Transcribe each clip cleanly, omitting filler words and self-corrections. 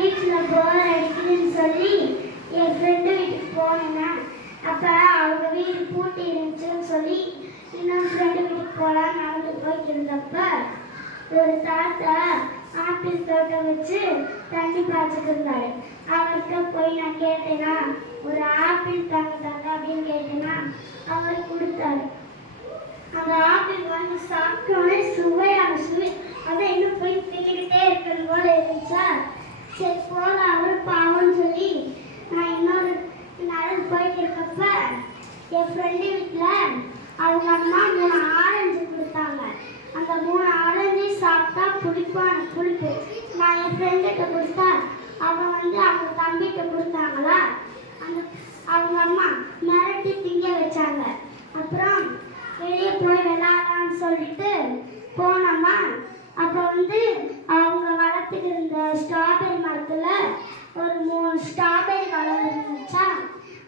வீட்டில் போர் அடிக்குதுன்னு சொல்லி என் ஃப்ரெண்டு வீட்டுக்கு போனேன். அப்போ அவங்க வீடு பூட்டி இருந்துச்சுன்னு சொல்லி இன்னொரு ஃப்ரெண்டு வீட்டுக்கு போகலாம் நடந்து போய்ட்டு இருந்தப்ப ஒரு தாத்தா ஆப்பிள் தோட்டம் வச்சு தண்ணி பாய்ச்சிட்டு இருந்தாரு. அவர்கிட்ட போய் நான் கேட்டேன்னா ஒரு ஆப்பிள் தாங்க அப்படின்னு கேட்டேன்னா அவர் கொடுத்தாரு. அந்த ஆப்பிள் வந்து சாப்பிட்டோன்னே சுவையான சுவை, அதை இன்னும் போய் தின்னுக்கிட்டே இருக்கிறது போல இருந்துச்சா. சரி போல அவரு பாவம்னு சொல்லி நான் இன்னொரு நடந்து போயிட்டு இருக்கப்ப என் ஃப்ரெண்டு வீட்டில் அவங்க அம்மா 3 ஆரஞ்சு கொடுத்தாங்க. அந்த 3 ஆரஞ்சு சாப்பிட்டா புளிப்பான புளிப்பு. நான் என் ஃப்ரெண்டுகிட்ட கொடுத்தா அவன் வந்து அவங்க தம்பிகிட்ட கொடுத்தாங்களா, அவங்க அம்மா மிரட்டி திங்க வச்சாங்க. அப்புறம் வெளியே போய் விளையாடலான்னு சொல்லிட்டு போனோமா. அப்போ வந்து அவங்க வளர்த்துட்டு இருந்த ஸ்ட்ராபெரி மரத்தில் ஒரு 3 ஸ்ட்ராபெரி வளர்ந்துருந்துச்சா.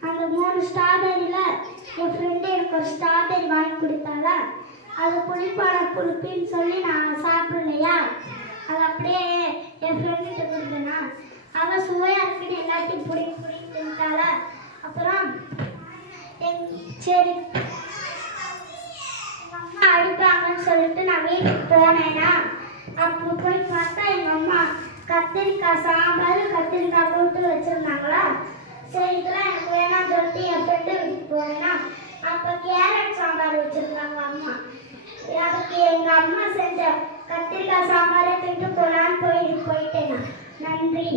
அந்த 3 ஸ்ட்ராபெரியில் என் ஃப்ரெண்டு எனக்கு ஒரு ஸ்ட்ராபெரி வாங்கி கொடுத்தால. அது புளிப்பான புளிப்பின்னு சொல்லி நான் சாப்பிடலையா, அது அப்படியே என் ஃப்ரெண்டுகிட்ட கொடுத்தேனா. அவள் சுவையாக இருக்குன்னு எல்லாத்தையும் பிடிக்க தின்ட்டால. அப்புறம் சரி எங்கள் அம்மா அடிப்பாங்கன்னு சொல்லிட்டு நான் வீட்டுக்கு போனேன்னா அப்போ போய் பார்த்தா எங்கள் அம்மா கத்திரிக்காய் சாம்பார் கத்திரிக்காய் போட்டு வச்சுருந்தாங்களா. சரி இதெல்லாம் எனக்கு வேணாம் சொல்லிட்டு என் ஃப்ரெண்டு வீட்டுக்கு போனேன்னா அப்போ கேரட் சாம்பார் வச்சுருந்தாங்க அம்மா. அதுக்கு எங்கள் அம்மா செஞ்ச கத்திரிக்காய் சாம்பாரை திட்டு போகலான்னு போயிட்டேன் நான். நன்றி.